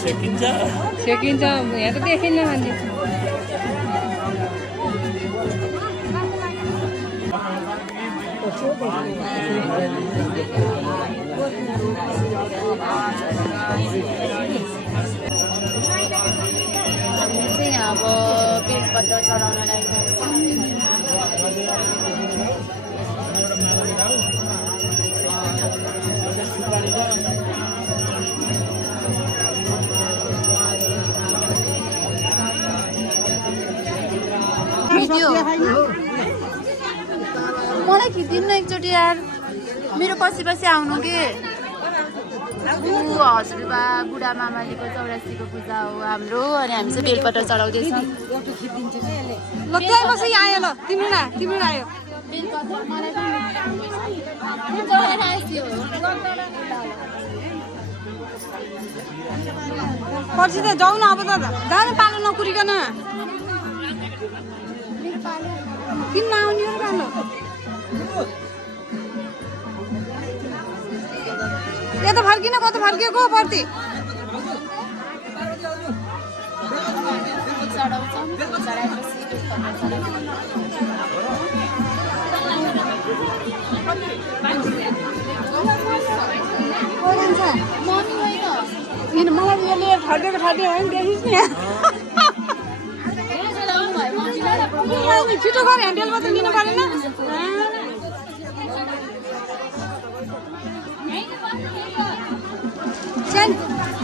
सेकिन्छ यहाँ त देखिन्न मान्छे अब बेलपत्र चलाउनलाई मलाई खिचिदिनु एकचोटि यार मेरो पछि पछि आउनु के हजुरबा बुढा मामालीको 84को पूजा हो हाम्रो अनि हामी चाहिँ बेलपत्र चढाउँदैछौँ ल त्यही बस आयो ल तिम्रो आयो पर्सि त जाऊ न अब त जानु पालो नकुरिकन किन नआउने हो पालो यता फर्किन कता फर्किएको पर्ति मलाई यसले ठड्डेको ठड्डे हो नि देखिस् नि छिटो गर ह्यान्डलमा त लिनु परेन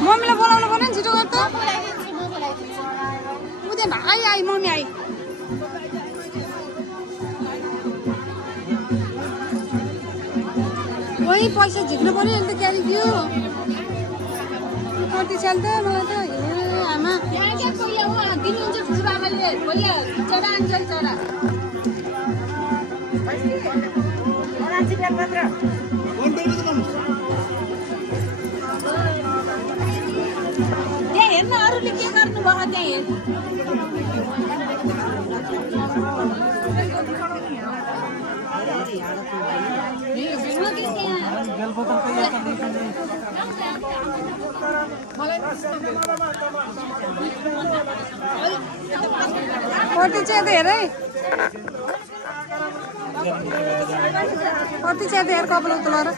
मम्मीलाई बोलाउनु पर्यो नि छिटो गर त उदय भाइ आई मम्मी आई वही पैसा झिक्नु पर्यो नि त क्यारी दियो कति साल त मलाई त ए आमा दिनुहुन्छ ठुलोबाबाले चरा आन्छ चरा त्यहाँ हेर्न अरूले के गर्नुभयो त्यहाँ हेर्नु कति चाहिँ यता हेर है कति चाहिँ यता हेर कपाल उतलाएर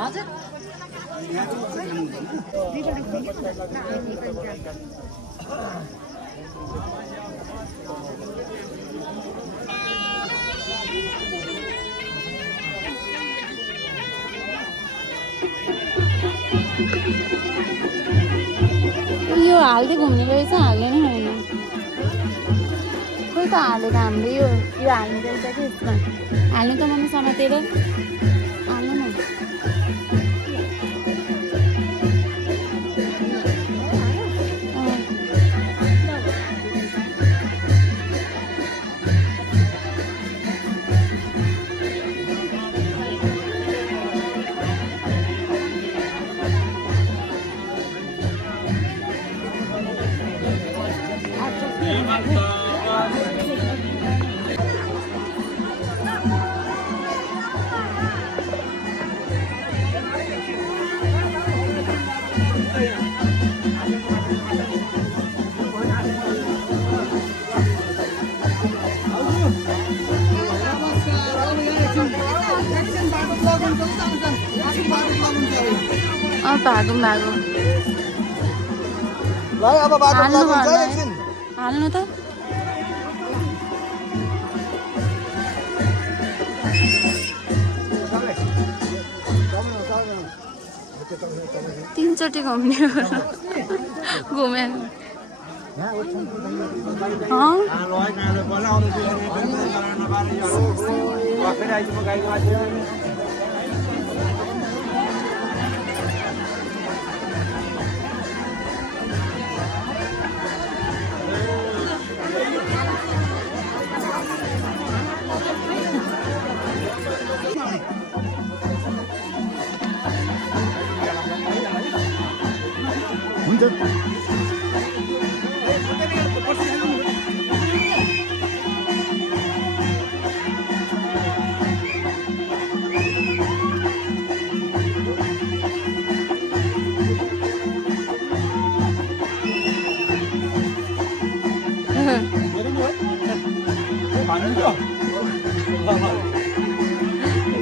हजुर यो हाल्दै घुम्ने रहेछ हाल्ने नै होइन खोइ त हालेको हामीले यो हाल्नु रहेछ कि यसमा हाल्नु त मम्मी समातेर हाल्नु न भागौँ भागौँ हाल्नु त तीनचोटि घुम्ने घुमे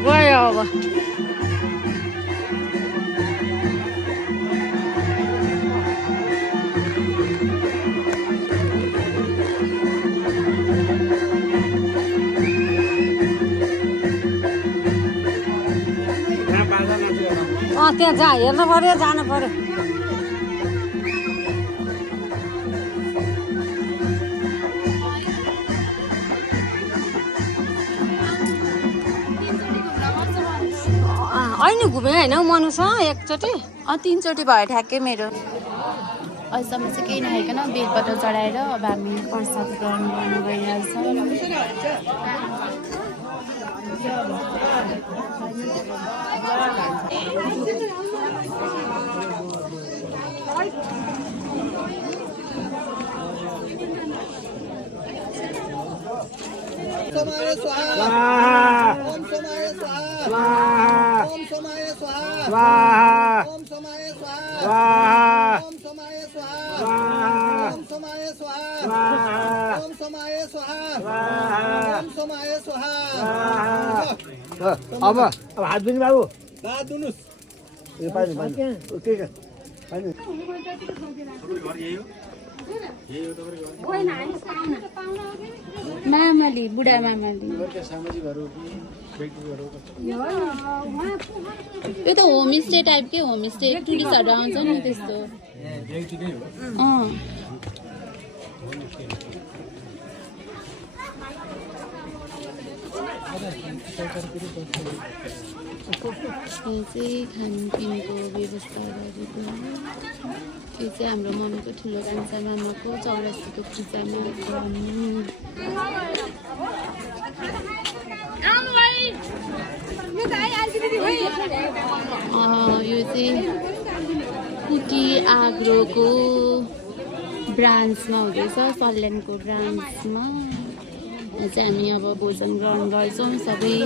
गयो अब त्यहाँ जा हेर्नु पर्यो जानु पर्यो अहिले घुमे होइन मनुसँग एकचोटि 3चोटि भयो ठ्याक्कै मेरो अहिलेसम्म चाहिँ केही नखाइकन बेलपत्र चढाएर अब हामी प्रसाद ग्रहण गर्नु गइरहेछौँ सोमाय स्वाहा ओम सोमाय स्वाहा ओम सोमाय स्वाहा ओम सोमाय स्वाहा ओम सोमाय स्वाहा ओम सोमाय स्वाहा ओम सोमाय स्वाहा ओम सोमाय स्वाहा अब हात दिनु बाबु हात दिनुस् यो पानी पानी ओके पानी मामाली बुढा मामाली यो त होमस्टे टाइपकै होमस्टे टुरिस्टहरू आउँछ नि त्यस्तो यहाँ चाहिँ खानपिनको व्यवस्था गरेको त्यो चाहिँ हाम्रो मम्मीको ठुलो कान्छा मामाको 84को पूजामा यो चाहिँ कुटी आग्रोको ब्रान्चमा हुँदैछ सल्यानको ब्रान्चमा यहाँ चाहिँ हामी अब भोजन ग्रहण गर्छौँ सबै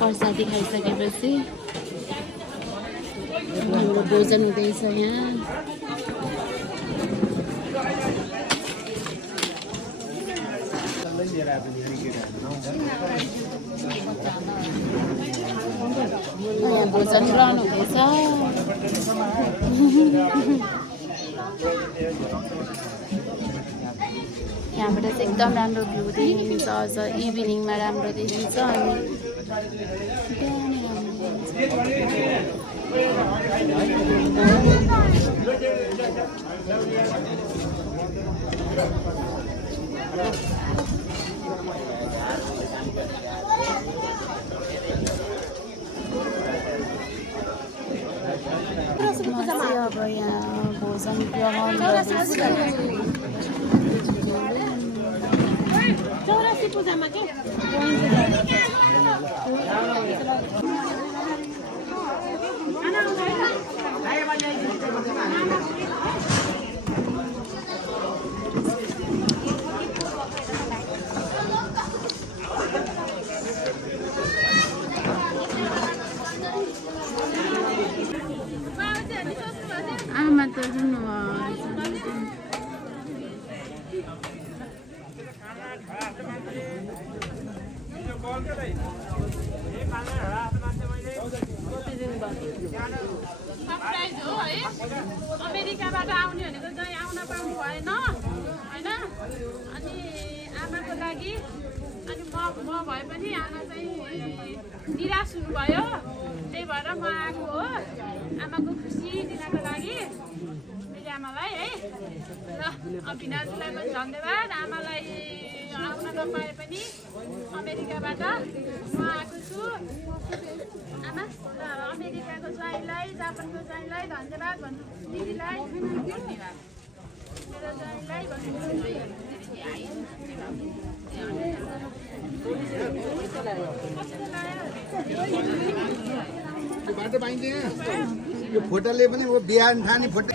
प्रसादी खाइसकेपछि हाम्रो भोजन हुँदैछ यहाँ यहाँ भोजन ग्रहण हुँदैछ यहाँबाट चाहिँ एकदम राम्रो भ्यू देखिन्छ अझ इभिनिङमा राम्रो देखिन्छ अनि अब यहाँ भोजन ग्रहण चौरासी पूजामा के आमा त रुनु सरप्राइज हो है अमेरिकाबाट आउने भनेको चाहिँ आउन पाउनु भएन हैन अनि आमाको लागि अनि म भए पनि आमा चाहिँ निराश हुनुभयो त्यही भएर म आएको हो आमाको खुसी दिनको लागि मेरो आमालाई है र अभिनाशलाई पनि धन्यवाद आमालाई आउन नपाए पनि अमेरिकाबाट म आएको छु आमा ल अमेरिकाको ज्वाइँलाई जापानको ज्वाइँलाई धन्यवाद भन्नु दिदीलाई धन्यवाद मेरो ज्वाइँलाई भन्नु बाटो पाइँदैन यो फोटोले पनि वो बिहान ठाने फोटो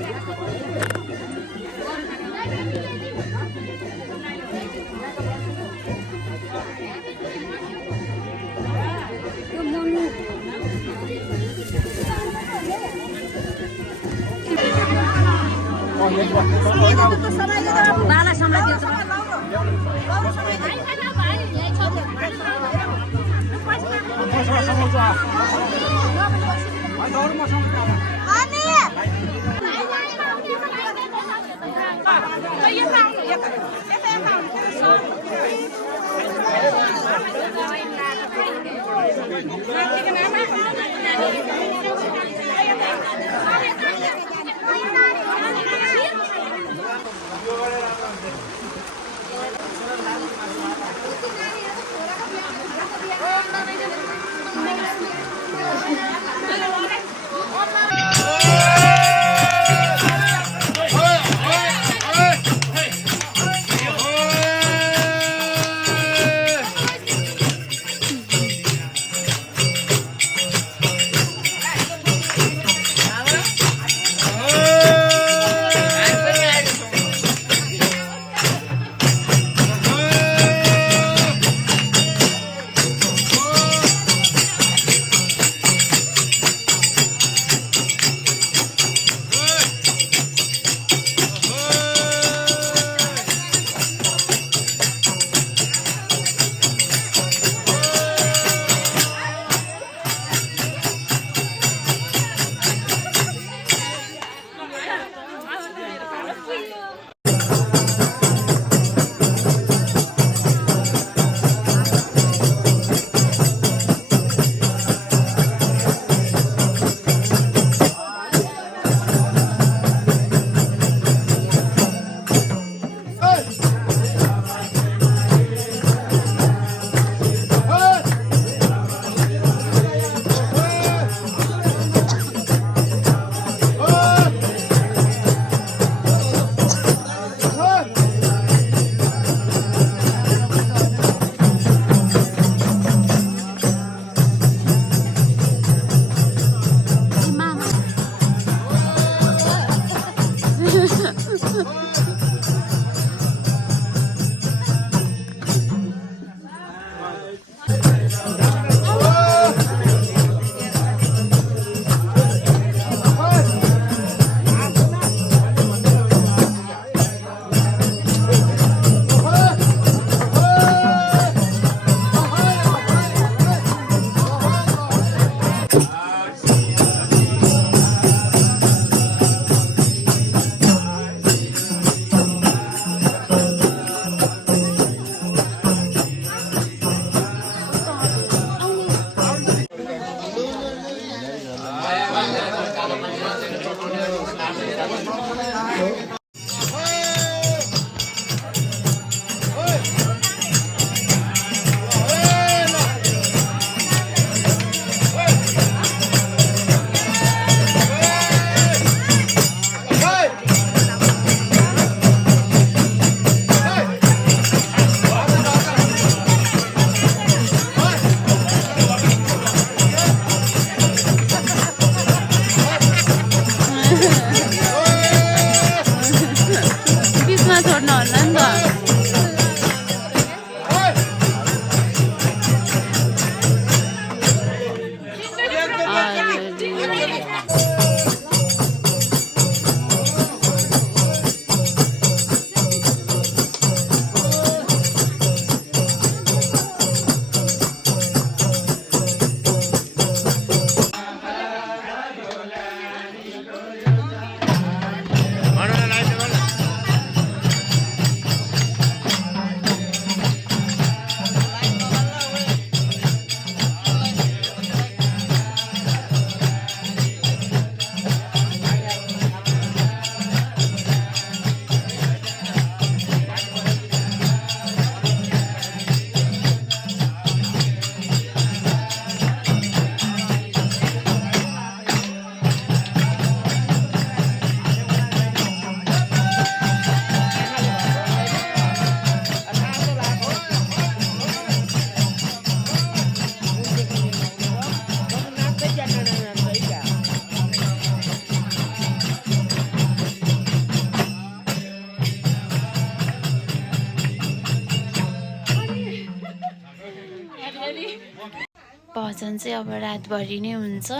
भजन चाहिँ अब रातभरि नै हुन्छ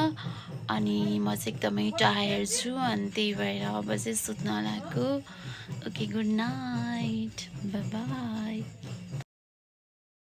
अनि म चाहिँ एकदमै टायर्ड छु अनि त्यही भएर अब चाहिँ सुत्न लागेको okay good night by by